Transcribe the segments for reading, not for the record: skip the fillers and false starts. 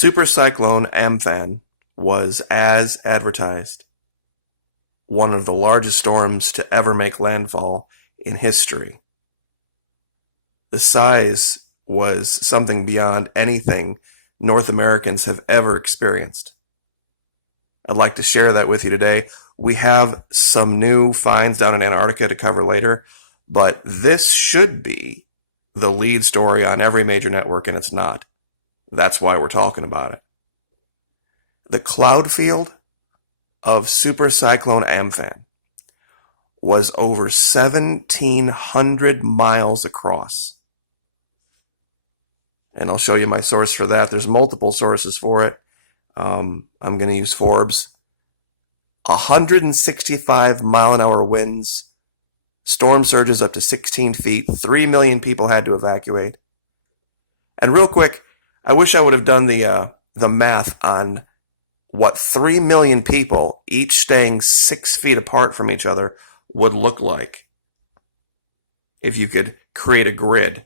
Super Cyclone Amphan was, as advertised, one of the largest storms to ever make landfall in history. The size was something beyond anything North Americans have ever experienced. I'd like to share that with you today. We have some new finds down in Antarctica to cover later, but this should be the lead story on every major network, and it's not. That's why we're talking about it. The cloud field of Super Cyclone Amphan was over 1,700 miles across. And I'll show you my source for that. There's multiple sources for it. I'm going to use Forbes. 165 mile an hour winds, storm surges up to 16 feet, 3 million people had to evacuate. And real quick, I wish I would have done the math on what 3 million people, each staying 6 feet apart from each other, would look like if you could create a grid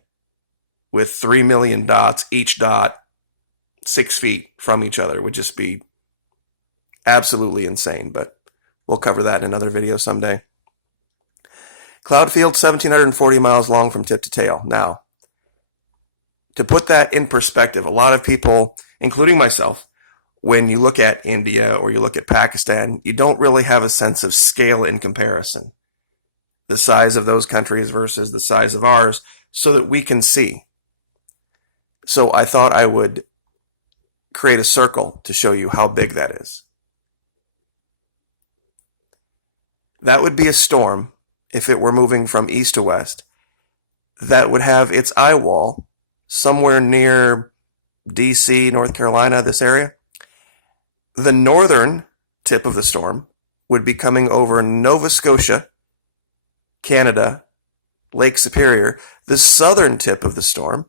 with 3 million dots, each dot 6 feet from each other. It would just be absolutely insane, but we'll cover that in another video someday. Cloud field, 1,740 miles long from tip to tail. Now, to put that in perspective, a lot of people, including myself, when you look at India or you look at Pakistan, you don't really have a sense of scale in comparison. The size of those countries versus the size of ours, so that we can see. So I thought I would create a circle to show you how big that is. That would be a storm, if it were moving from east to west, that would have its eye wall somewhere near DC, North Carolina, this area. The northern tip of the storm would be coming over Nova Scotia, Canada, Lake Superior. The southern tip of the storm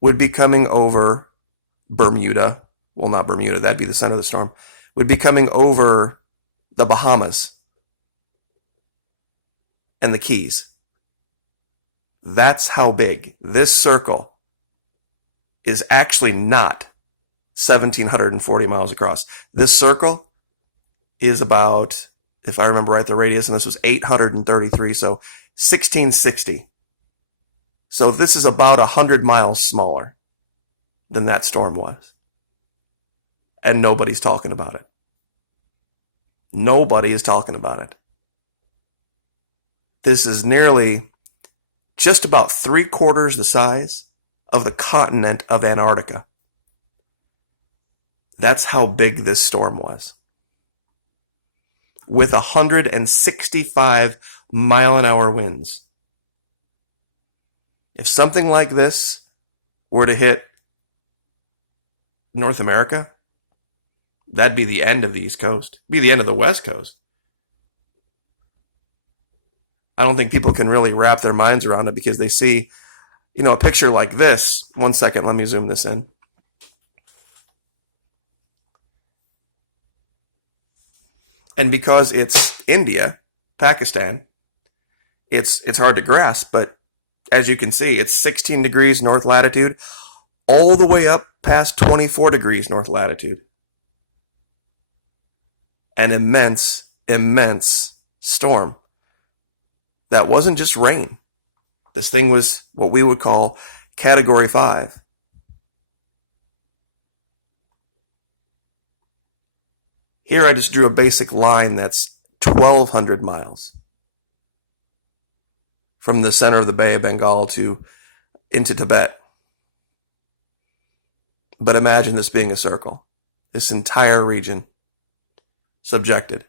would be coming over Bermuda. Well, not Bermuda, that'd be the center of the storm. Would be coming over the Bahamas and the Keys. That's how big. This circle is actually not 1,740 miles across. This circle is about, if I remember right, the radius, and this was 833, so 1,660. So this is about 100 miles smaller than that storm was. And nobody's talking about it. Nobody is talking about it. This is nearly just about 3/4 the size of the continent of Antarctica. That's how big this storm was. With 165 mile an hour winds. If something like this were to hit North America, that'd be the end of the East Coast. It'd be the end of the West Coast. I don't think people can really wrap their minds around it because they see, a picture like this. One second, let me zoom this in. And because it's India, Pakistan, it's hard to grasp, but as you can see, it's 16 degrees north latitude, all the way up past 24 degrees north latitude. An immense, immense storm. That wasn't just rain. This thing was what we would call Category 5. Here I just drew a basic line that's 1,200 miles from the center of the Bay of Bengal into Tibet. But imagine this being a circle. This entire region subjected.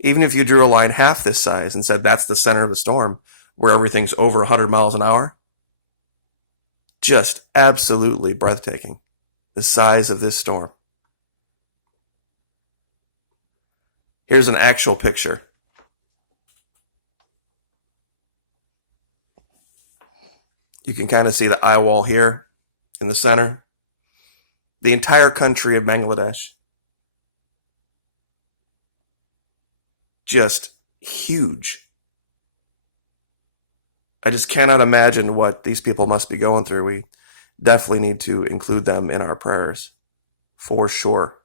Even if you drew a line half this size and said that's the center of the storm, where everything's over 100 miles an hour, just absolutely breathtaking, the size of this storm. Here's an actual picture. You can kind of see the eye wall here in the center. The entire country of Bangladesh. Just huge. I just cannot imagine what these people must be going through. definitely need to include them in our prayers for sure.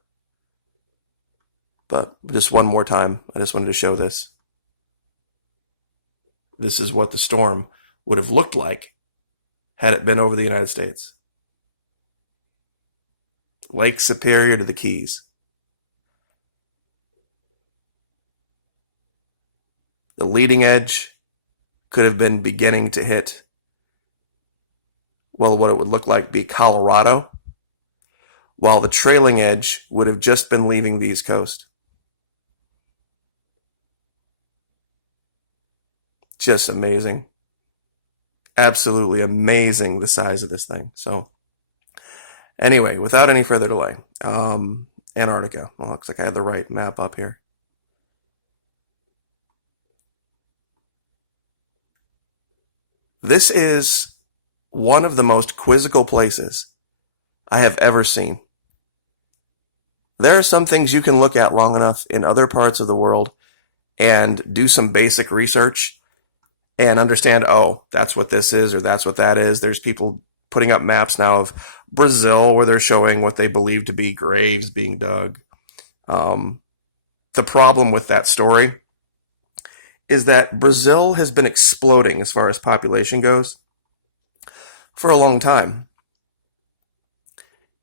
But just one more time, I just wanted to show this. This is what the storm would have looked like had it been over the United States. Lake Superior to the Keys. The leading edge could have been beginning to hit, well, what it would look like be Colorado, while the trailing edge would have just been leaving the East Coast. Just amazing. Absolutely amazing, the size of this thing. So anyway, without any further delay, Antarctica. Well, looks like I had the right map up here. This is one of the most quizzical places I have ever seen. There are some things you can look at long enough in other parts of the world and do some basic research and understand, oh, that's what this is or that's what that is. There's people putting up maps now of Brazil where they're showing what they believe to be graves being dug. The problem with that story is that Brazil has been exploding as far as population goes for a long time.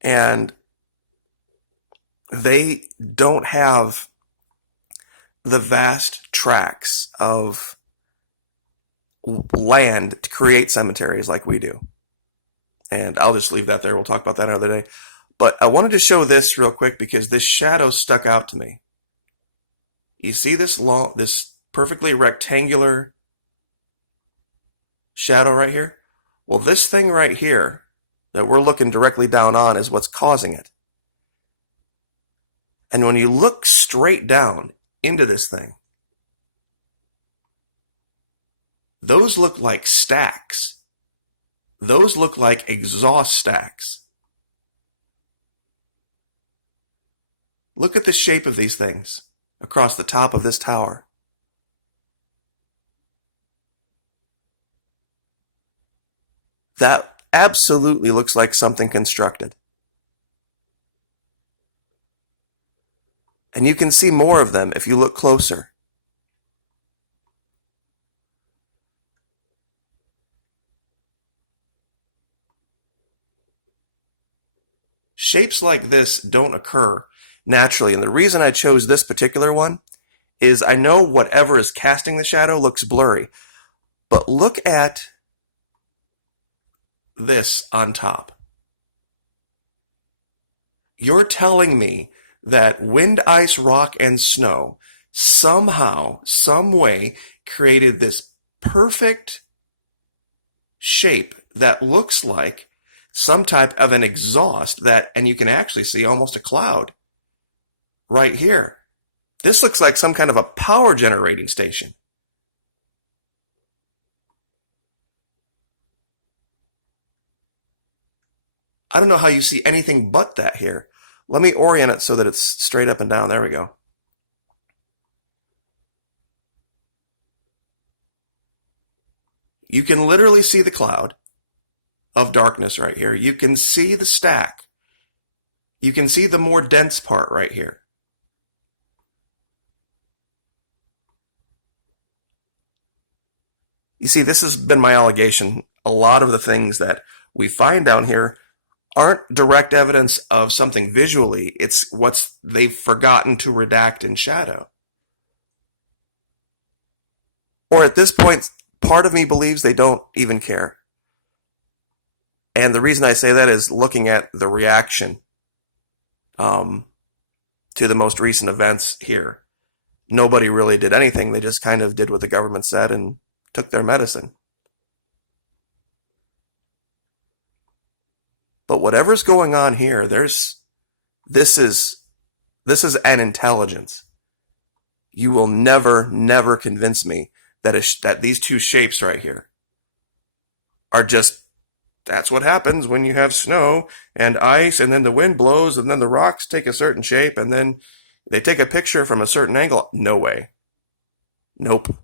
And they don't have the vast tracts of land to create cemeteries like we do. And I'll just leave that there. We'll talk about that another day. But I wanted to show this real quick because this shadow stuck out to me. You see this perfectly rectangular shadow right here? Well, this thing right here that we're looking directly down on is what's causing it. And when you look straight down into this thing, those look like stacks. Those look like exhaust stacks. Look at the shape of these things across the top of this tower. That absolutely looks like something constructed. And you can see more of them if you look closer. Shapes like this don't occur naturally, and the reason I chose this particular one is I know whatever is casting the shadow looks blurry, but look at this on top. You're telling me that wind, ice, rock, and snow somehow, some way created this perfect shape that looks like some type of an exhaust and you can actually see almost a cloud right here. This looks like some kind of a power generating station. I don't know how you see anything but that here. Let me orient it so that it's straight up and down. There we go. You can literally see the cloud of darkness right here. You can see the stack. You can see the more dense part right here. You see, this has been my allegation. A lot of the things that we find down here aren't direct evidence of something visually. It's what they've forgotten to redact in shadow. Or at this point, part of me believes they don't even care. And the reason I say that is looking at the reaction to the most recent events here. Nobody really did anything. They just kind of did what the government said and took their medicine. But whatever's going on here, this is an intelligence. You will never convince me that these two shapes right here are just, that's what happens when you have snow and ice and then the wind blows and then the rocks take a certain shape and then they take a picture from a certain angle. No way. Nope.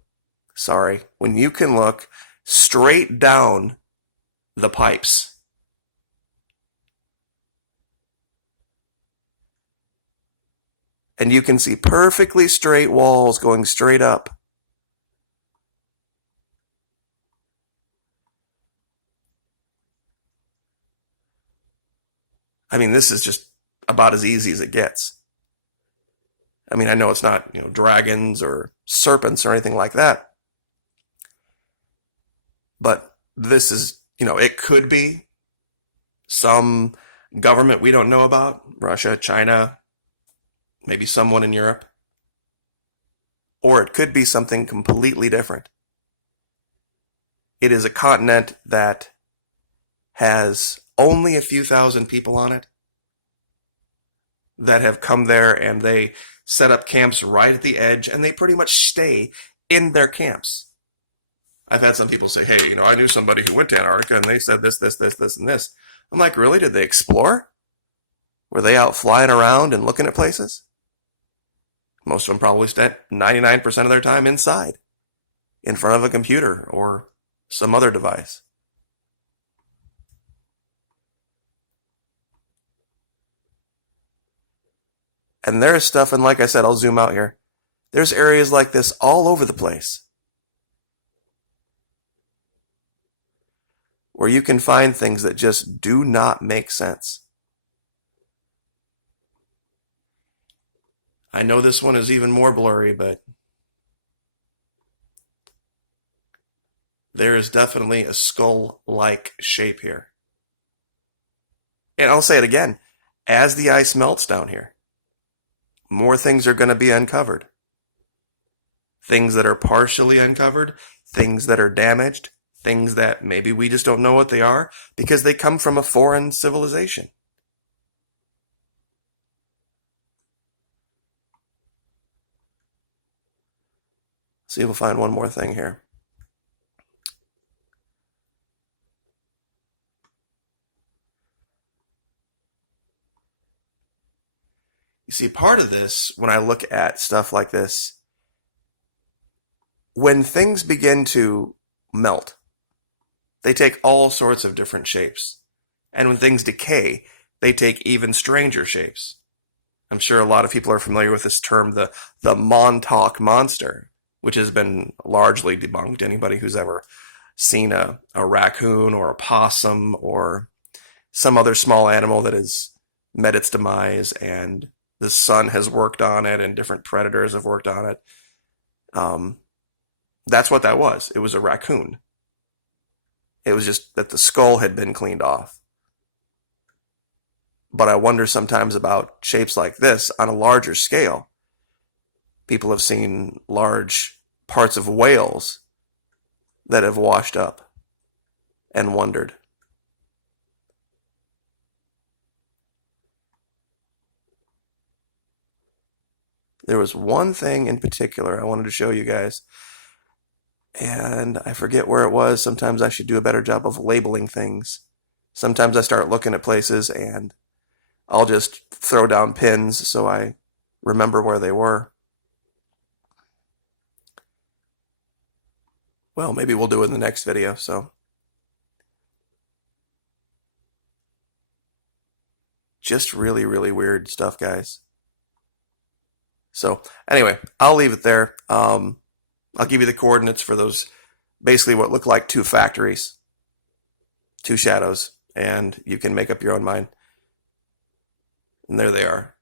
Sorry. When you can look straight down the pipes And you can see perfectly straight walls going straight up. I mean, this is just about as easy as it gets. I mean, I know it's not, dragons or serpents or anything like that, but this is, it could be some government we don't know about, Russia, China, maybe someone in Europe, or it could be something completely different. It is a continent that has only a few thousand people on it that have come there, and they set up camps right at the edge, and they pretty much stay in their camps. I've had some people say, hey, I knew somebody who went to Antarctica and they said this, this, this, this, and this. I'm like, really? Did they explore? Were they out flying around and looking at places? Most of them probably spent 99% of their time inside, in front of a computer or some other device. And there's stuff, and like I said, I'll zoom out here. There's areas like this all over the place where you can find things that just do not make sense. I know this one is even more blurry, but there is definitely a skull-like shape here. And I'll say it again, as the ice melts down here, more things are going to be uncovered. Things that are partially uncovered, things that are damaged, things that maybe we just don't know what they are because they come from a foreign civilization. See if we'll find one more thing here. You see, part of this, when I look at stuff like this, when things begin to melt, they take all sorts of different shapes. And when things decay, they take even stranger shapes. I'm sure a lot of people are familiar with this term, the Montauk monster, which has been largely debunked. Anybody who's ever seen a raccoon or a possum or some other small animal that has met its demise and the sun has worked on it and different predators have worked on it. That's what that was. It was a raccoon. It was just that the skull had been cleaned off. But I wonder sometimes about shapes like this on a larger scale. People have seen large parts of whales that have washed up and wondered. There was one thing in particular I wanted to show you guys, and I forget where it was. Sometimes I should do a better job of labeling things. Sometimes I start looking at places and I'll just throw down pins so I remember where they were. Well, maybe we'll do it in the next video, so. Just really, really weird stuff, guys. So, anyway, I'll leave it there. I'll give you the coordinates for those, basically what look like two factories, two shadows, and you can make up your own mind. And there they are.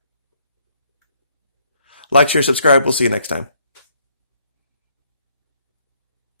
Like, share, subscribe. We'll see you next time.